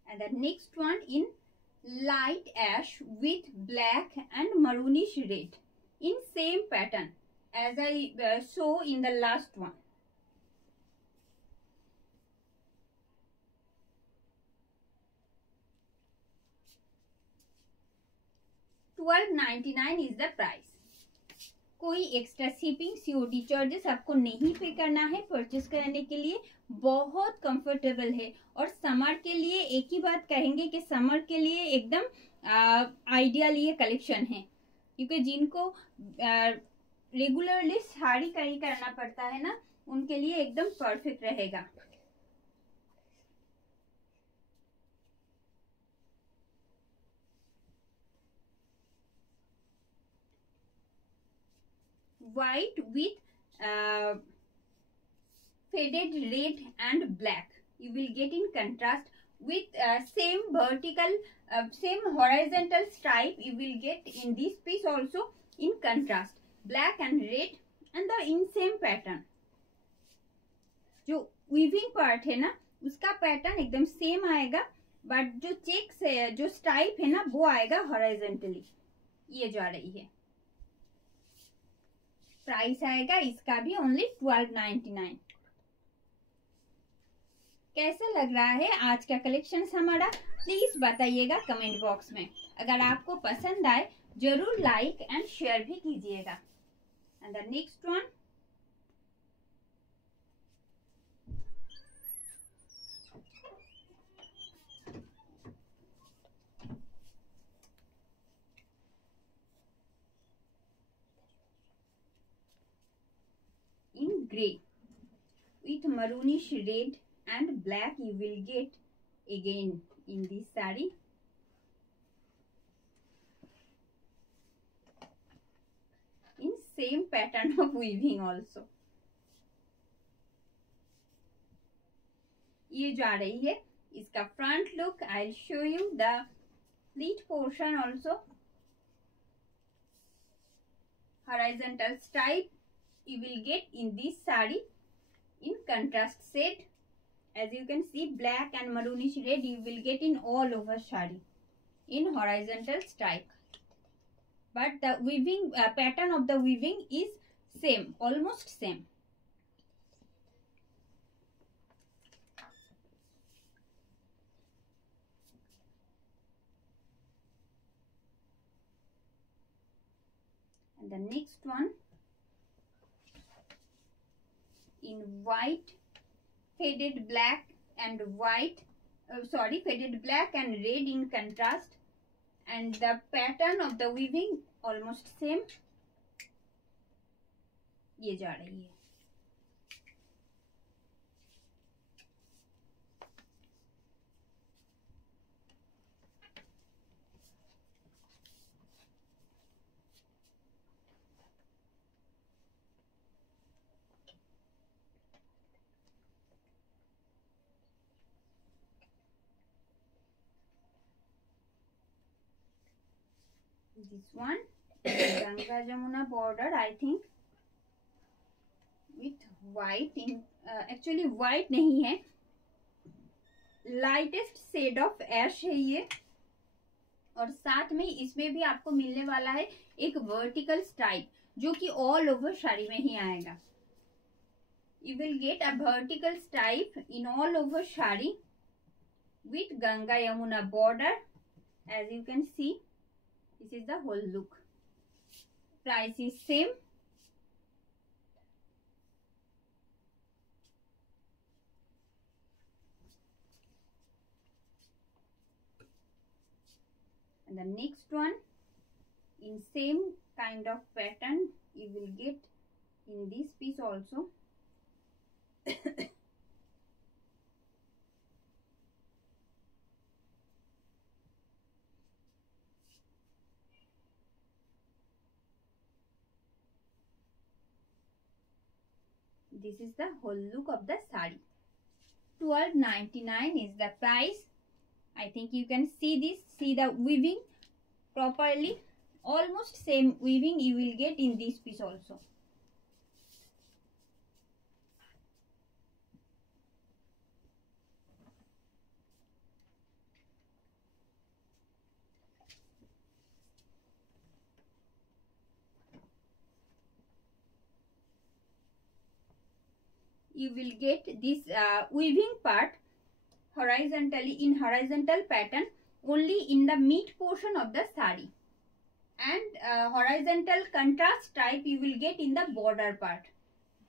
And the next one in light ash with black and maroonish red in same pattern as I saw in the last one. $12.99 is the price. कोई extra shipping COD charges आपको नहीं pay करना है purchase करने के लिए. बहुत comfortable है और समर के लिए एक ही बात कहेंगे कि समर के लिए एकदम आइडियल ये कलेक्शन है, क्योंकि जिनको रेगुलरली साड़ी कैरी करना पड़ता है ना, उनके लिए एकदम परफेक्ट रहेगा. White with faded red and black you will get in contrast with same vertical same horizontal stripe you will get in this piece also in contrast, black and red and the in same pattern. जो weaving part है ना उसका pattern एकदम same आएगा, but जो checks है जो stripe है ना वो आएगा हॉरिजॉन्टली. ये जा रही है. प्राइस आएगा इसका भी ओनली 12.99. कैसा लग रहा है आज का कलेक्शन हमारा, प्लीज बताइएगा कमेंट बॉक्स में. अगर आपको पसंद आए जरूर लाइक एंड शेयर भी कीजिएगा. And the next one in grey with maroonish red and black you will get again in this saree. In same pattern of weaving also. ये जा रही है इसका front look. I'll show you the pleat portion also. Horizontal stripe you will get in this saree in contrast shade. As you can see, black and maroonish red you will get in all over saree in horizontal stripe, but the weaving pattern of the weaving is same, almost same. And the next one in white, faded black and white, faded black and red in contrast, and the pattern of the weaving almost same. ये जा रही है. This one Ganga Jamuna border, I think with white in actually white नहीं है, lightest shade of ash है ये. और साथ में इसमें भी आपको मिलने वाला है एक वर्टिकल स्ट्राइप जो कि ऑल ओवर साड़ी में ही आएगा. You will get a vertical stripe in all over sari with Ganga Yamuna border. As you can see, this is the whole look. Price is same. And the next one in same kind of pattern you will get in this piece also. This is the whole look of the sari. 12.99 is the price. I think you can see this, see the weaving properly. Almost same weaving you will get in this piece also. You will get this weaving part horizontally in horizontal pattern only in the mid portion of the sari, and horizontal contrast type you will get in the border part.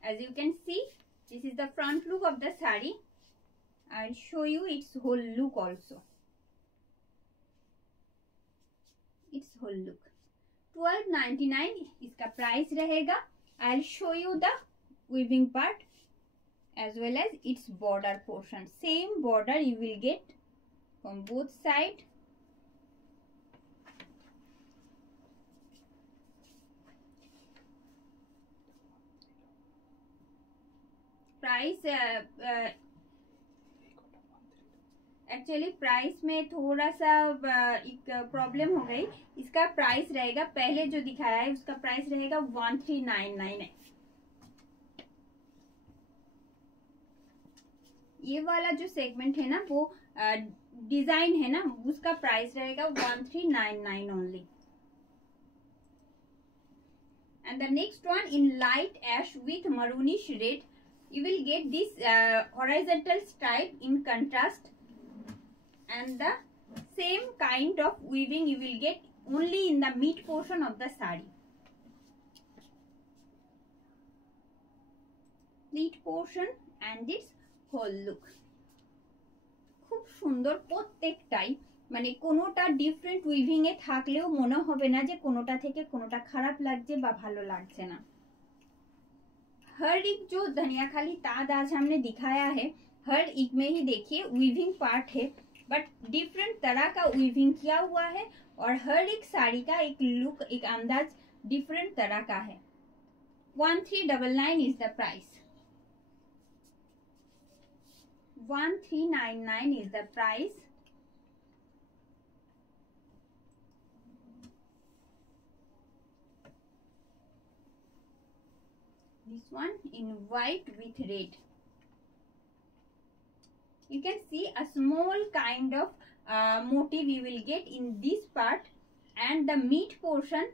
As you can see, this is the front look of the sari. I will show you its whole look also. Its whole look. 12.99 इसका price रहेगा. I will show you the weaving part as well as its border portion. Same border you will get from both sides. Price actually price में थोड़ा सा एक problem हो गई. इसका price रहेगा, पहले जो दिखाया है उसका प्राइस रहेगा 1399 है. ये वाला जो सेगमेंट है ना वो डिजाइन है ना, उसका प्राइस रहेगा 1399 only. And the next one in light ash with maroonish red, you will get this horizontal stripe in contrast, and the same kind of weaving you will get only in the mid portion of the sari. Mid portion and its whole look. খুব সুন্দর প্রত্যেকটাই, মানে কোনোটা different weaving এ থাকলেও মনে হবে না যে কোনোটা থেকে কোনোটা খারাপ লাগছে বা ভালো লাগছে না. हर एक जो धनियाखाली ताद आज हमने दिखाया है, हर एक में ही देखिए वीविंग पार्ट है, बट डिफरेंट तरह का वीविंग किया हुआ है और हर एक साड़ी का एक लुक, एक अंदाज डिफरेंट तरह का है. 1399 is the price. 1399 is the price. This one in white with red. You can see a small kind of motif you will get in this part, and the mid portion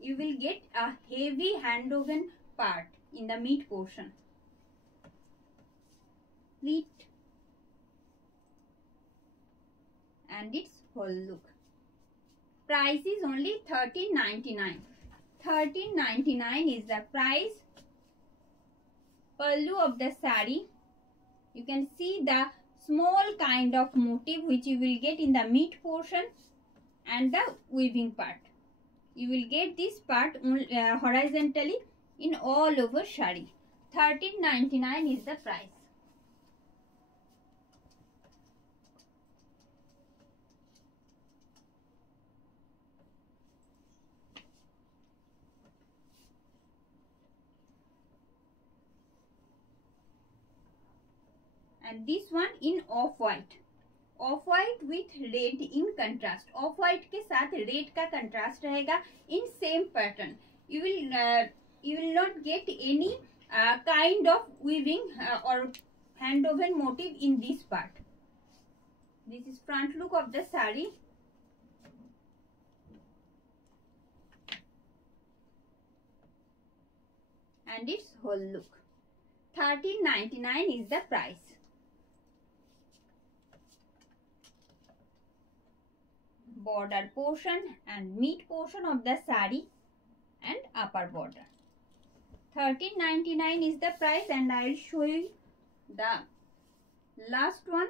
you will get a heavy hand woven part in the mid portion. And its whole look. Price is only 1399. 1399 is the price. Pallu of the sari. You can see the small kind of motif which you will get in the mid portion and the weaving part. You will get this part horizontally in all over shari. 1399 is the price. And this one in off-white. Off-white with red in contrast. Off-white के साथ red का contrast रहेगा in same pattern. You will not get any kind of weaving or hand woven motif in this part. This is front look of the sari. And its whole look. 1399 is the price. Border portion and mid portion of the sari and upper border. 1399 is the price, and I will show you the last one,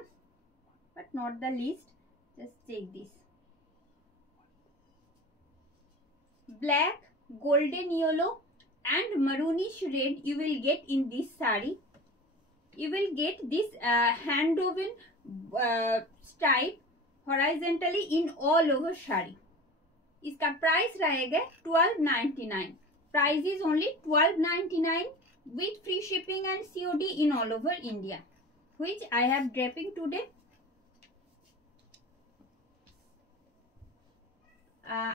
but not the least. Just take this. Black, golden yellow and maroonish red you will get in this sari. You will get this hand woven stripe horizontally in all over shari. इसका price रहेगा 1299. Price is only 1299 with free shipping and COD in all over India, which I have draping today.